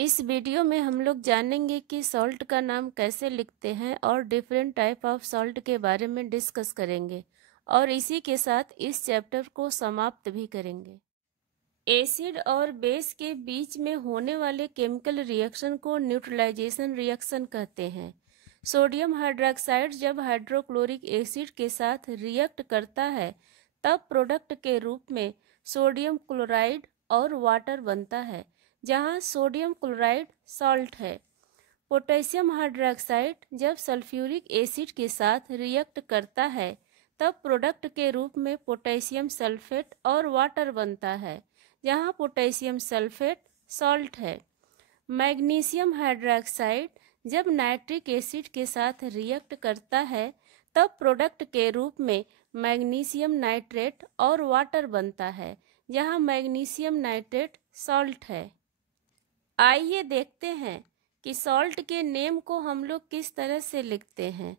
इस वीडियो में हम लोग जानेंगे कि सॉल्ट का नाम कैसे लिखते हैं और डिफरेंट टाइप ऑफ सॉल्ट के बारे में डिस्कस करेंगे और इसी के साथ इस चैप्टर को समाप्त भी करेंगे। एसिड और बेस के बीच में होने वाले केमिकल रिएक्शन को न्यूट्रलाइजेशन रिएक्शन कहते हैं। सोडियम हाइड्रॉक्साइड जब हाइड्रोक्लोरिक एसिड के साथ रिएक्ट करता है तब प्रोडक्ट के रूप में सोडियम क्लोराइड और वाटर बनता है, जहां सोडियम क्लोराइड सॉल्ट है। पोटेशियम हाइड्रॉक्साइड जब सल्फ्यूरिक एसिड के साथ रिएक्ट करता है तब प्रोडक्ट के रूप में पोटेशियम सल्फेट और वाटर बनता है, जहां पोटेशियम सल्फेट सॉल्ट है। मैग्नीशियम हाइड्रॉक्साइड जब नाइट्रिक एसिड के साथ रिएक्ट करता है तब प्रोडक्ट के रूप में मैग्नीशियम नाइट्रेट और वाटर बनता है, जहां मैग्नीशियम नाइट्रेट सॉल्ट है। आइए देखते हैं कि सॉल्ट के नेम को हम लोग किस तरह से लिखते हैं।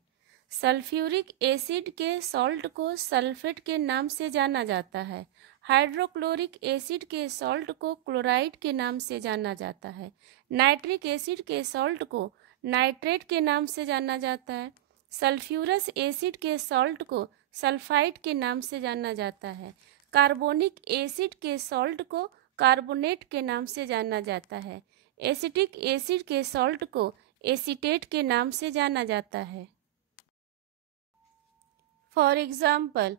सल्फ्यूरिक एसिड के सॉल्ट को सल्फेट के नाम से जाना जाता है। हाइड्रोक्लोरिक एसिड के सॉल्ट को क्लोराइड के नाम से जाना जाता है। नाइट्रिक एसिड के सॉल्ट को नाइट्रेट के नाम से जाना जाता है। सल्फ्यूरस एसिड के सॉल्ट को सल्फाइड के नाम से जाना जाता है। कार्बोनिक एसिड के सॉल्ट को कार्बोनेट के नाम से जाना जाता है। एसिटिक एसिड के सॉल्ट को एसीटेट के नाम से जाना जाता है। For example,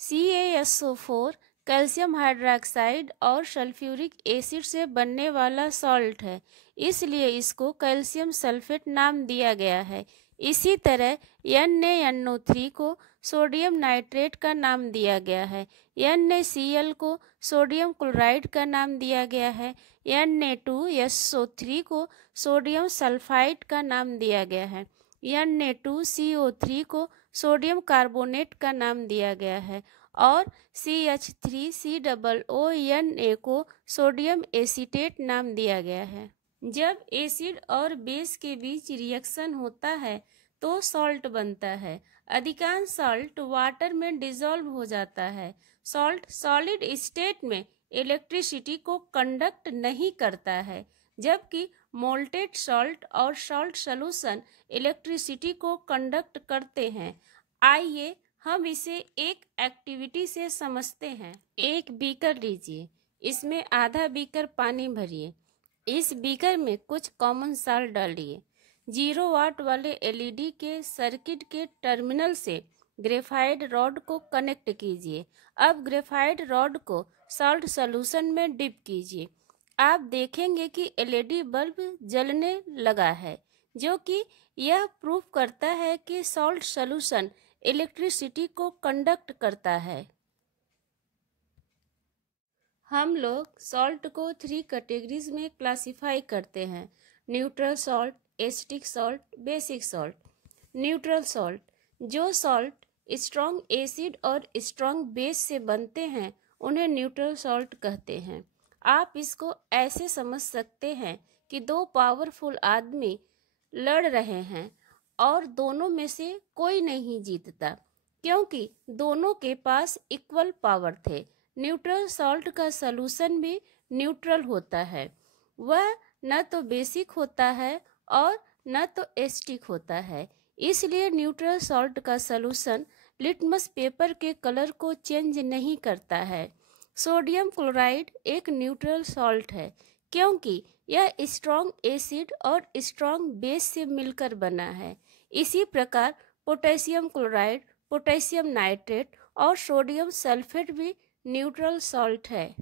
CaSO4 calcium hydroxide और सल्फ्यूरिक एसिड से बनने वाला सॉल्ट है, इसलिए इसको कैल्शियम सल्फेट नाम दिया गया है। इसी तरह NaNO3 को सोडियम नाइट्रेट का नाम दिया गया है। NaCl को सोडियम क्लोराइड का नाम दिया गया है। Na2SO3 को सोडियम सल्फाइड का नाम दिया गया है। Na2CO3 को सोडियम कार्बोनेट का नाम दिया गया है और CH3COONA को सोडियम एसीटेट नाम दिया गया है। जब एसिड और बेस के बीच रिएक्शन होता है तो सॉल्ट बनता है। अधिकांश सॉल्ट वाटर में डिसॉल्व हो जाता है। सॉल्ट सॉलिड स्टेट में इलेक्ट्रिसिटी को कंडक्ट नहीं करता है, जबकि मोल्टेड सॉल्ट और सॉल्ट सॉल्यूशन इलेक्ट्रिसिटी को कंडक्ट करते हैं। आइए हम इसे एक एक्टिविटी से समझते हैं। एक बीकर लीजिए, इसमें आधा बीकर पानी भरिए। इस बीकर में कुछ कॉमन साल्ट डालिए। 0 वाट वाले LED के सर्किट के टर्मिनल से ग्रेफाइट रॉड को कनेक्ट कीजिए। अब ग्रेफाइट रॉड को सॉल्ट सॉल्यूशन में डिप कीजिए। आप देखेंगे कि LED बल्ब जलने लगा है, जो कि यह प्रूफ करता है कि सॉल्ट सॉल्यूशन इलेक्ट्रिसिटी को कंडक्ट करता है। हम लोग सॉल्ट को 3 कैटेगरीज में क्लासिफाई करते हैं: neutral salt, acetic salt, basic salt. Neutral salt, जो सॉल्ट स्ट्रॉन्ग एसिड और स्ट्रॉन्ग बेस से बनते हैं उन्हें न्यूट्रल सॉल्ट कहते हैं। आप इसको ऐसे समझ सकते हैं कि 2 पावरफुल आदमी लड़ रहे हैं और दोनों में से कोई नहीं जीतता, क्योंकि दोनों के पास इक्वल पावर थे। न्यूट्रल सॉल्ट का सॉल्यूशन भी न्यूट्रल होता है। वह न तो बेसिक होता है और न तो एसिटिक होता है। इसलिए न्यूट्रल सॉल्ट का सॉल्यूशन लिटमस पेपर के कलर को चेंज नहीं करता है। सोडियम क्लोराइड एक न्यूट्रल सॉल्ट है, क्योंकि यह स्ट्रॉन्ग एसिड और स्ट्रॉन्ग बेस से मिलकर बना है। इसी प्रकार पोटेशियम क्लोराइड, पोटेशियम नाइट्रेट और सोडियम सल्फेट भी न्यूट्रल सॉल्ट है।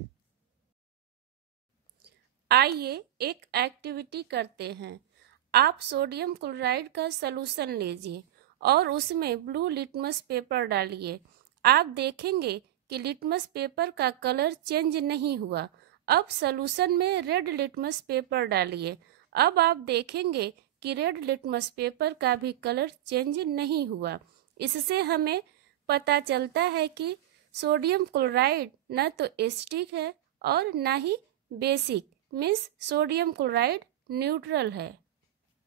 आइए एक एक्टिविटी करते हैं। आप सोडियम क्लोराइड का सॉल्यूशन लीजिए और उसमें ब्लू लिटमस पेपर डालिए। आप देखेंगे कि लिटमस पेपर का कलर चेंज नहीं हुआ। अब सॉल्यूशन में रेड लिटमस पेपर डालिए। अब आप देखेंगे कि रेड लिटमस पेपर का भी कलर चेंज नहीं हुआ। इससे हमें पता चलता है कि सोडियम क्लोराइड न तो एसिटिक है और न ही basic, means sodium chloride neutral है।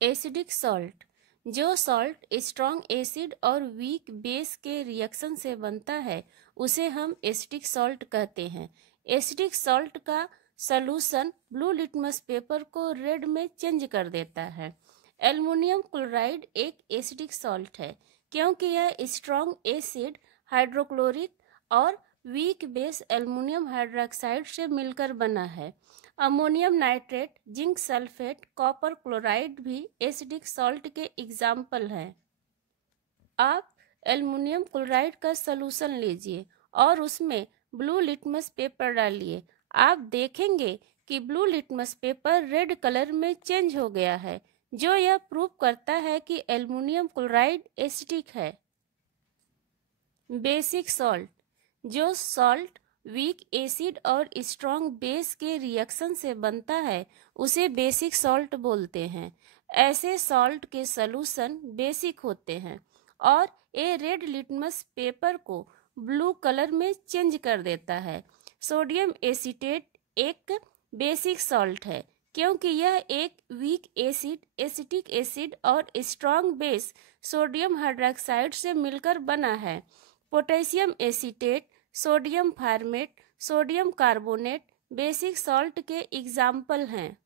एसिडिक सॉल्ट, जो सॉल्ट स्ट्रॉन्ग एसिड और वीक बेस के रिएक्शन से बनता है उसे हम एसिडिक सॉल्ट कहते हैं। एसिडिक सॉल्ट का सॉल्यूशन ब्लू लिटमस पेपर को रेड में चेंज कर देता है। एल्युमिनियम क्लोराइड एक एसिडिक सॉल्ट है क्योंकि यह स्ट्रॉन्ग एसिड हाइड्रोक्लोरिक और वीक बेस एल्युमिनियम हाइड्रोक्साइड से मिलकर बना है। Ammonium nitrate, zinc sulphate, copper chloride भी एसिडिक सॉल्ट के एग्जाम्पल हैं। आप एल्युमिनियम क्लोराइड का सॉल्यूशन लीजिए और उसमें ब्लू लिटमस पेपर डालिए। आप देखेंगे कि blue litmus paper red colour में चेंज हो गया है, जो यह प्रूव करता है कि एल्युमिनियम क्लोराइड एसिडिक है। बेसिक सॉल्ट, जो सॉल्ट वीक एसिड और स्ट्रॉन्ग बेस के रिएक्शन से बनता है, उसे बेसिक सॉल्ट बोलते हैं। ऐसे सॉल्ट के सॉल्यूशन बेसिक होते हैं और ये रेड लिटमस पेपर को ब्लू कलर में चेंज कर देता है। सोडियम एसीटेट एक बेसिक सॉल्ट है क्योंकि यह एक वीक एसिड, एसिटिक एसिड और स्ट्रॉन्ग बेस सोडियम हाइड्रोक्साइड से मिलकर बना है। Potassium acetate, sodium format, sodium carbonate basic salt के एग्जाम्पल हैं।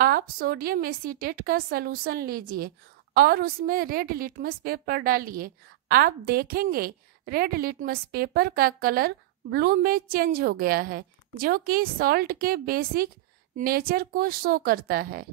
आप सोडियम एसीटेट का सॉल्यूशन लीजिए और उसमें रेड लिटमस पेपर डालिए। आप देखेंगे रेड लिटमस पेपर का कलर ब्लू में चेंज हो गया है, जो कि सॉल्ट के बेसिक नेचर को शो करता है।